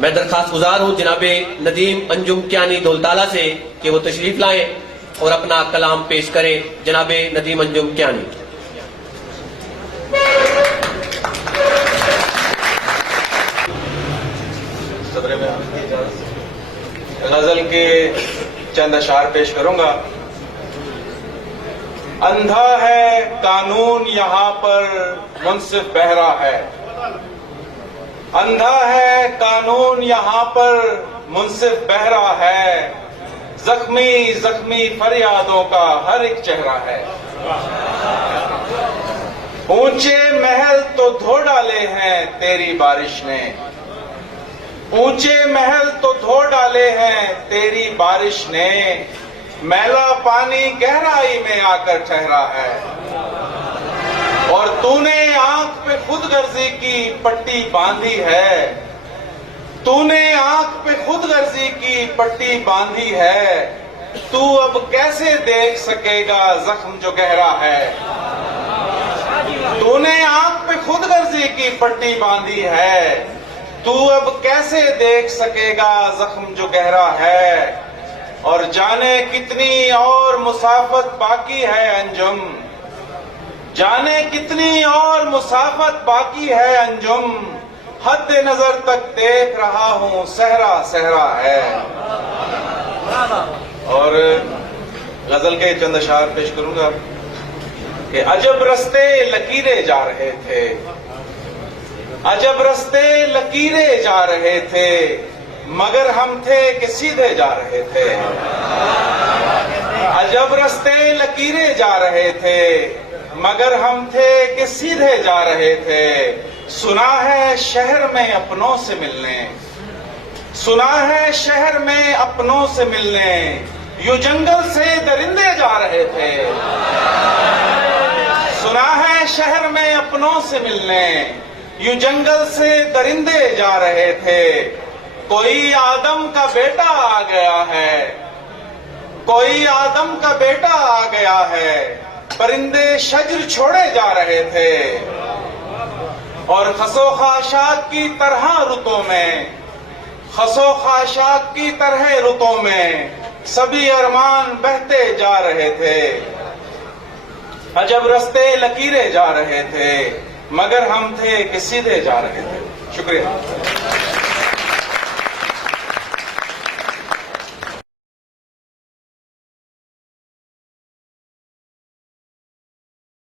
मैं दरखास्त गुजार हूँ जनाबे नदीम अंजुम कियानी दौलताला से कि वो तशरीफ लाएं और अपना कलाम पेश करें। जनाबे नदीम अंजुम कियानी। सदर में गजल के चंद अशार पेश करूंगा। अंधा है कानून यहाँ पर मुंसिफ बहरा है, अंधा है कानून यहाँ पर मुंसिफ बहरा है, जख्मी जख्मी फरियादों का हर एक चेहरा है। ऊंचे महल तो धो डाले हैं तेरी बारिश ने, ऊंचे महल तो धो डाले हैं तेरी बारिश ने, मैला पानी गहराई में आकर ठहरा है। और तूने आंख पे खुदगर्जी की पट्टी बांधी है, तूने आंख पे खुदगर्जी की पट्टी बांधी है, तू अब कैसे देख सकेगा जख्म जो गहरा है। तूने आंख पे खुदगर्जी की पट्टी बांधी है, तू अब कैसे देख सकेगा जख्म जो गहरा है। और जाने कितनी और मुसाफत बाकी है अंजुम, जाने कितनी और मुसाफत बाकी है अंजुम, हद नजर तक देख रहा हूं सहरा सहरा है। और गजल के चंद अशार पेश करूंगा कि अजब रस्ते लकीरें जा रहे थे, अजब रस्ते लकीरें जा रहे थे, मगर हम थे कि सीधे जा रहे थे। अजब रस्ते लकीरें जा रहे थे, मगर हम थे कि सीधे जा रहे थे। सुना है शहर में अपनों से मिलने, सुना है शहर में अपनों से मिलने, यूं जंगल से दरिंदे जा रहे थे। सुना है शहर में अपनों से मिलने, यूं जंगल से दरिंदे जा रहे थे। कोई आदम का बेटा आ गया है, कोई आदम का बेटा आ गया है, परिंदे शज्र छोड़े जा रहे थे। और खसो खाशाक की तरह रुतों में, खसो खाशाक की तरह रुतों में, सभी अरमान बहते जा रहे थे। अजब रस्ते लकीरें जा रहे थे, मगर हम थे कि सीधे जा रहे थे। शुक्रिया।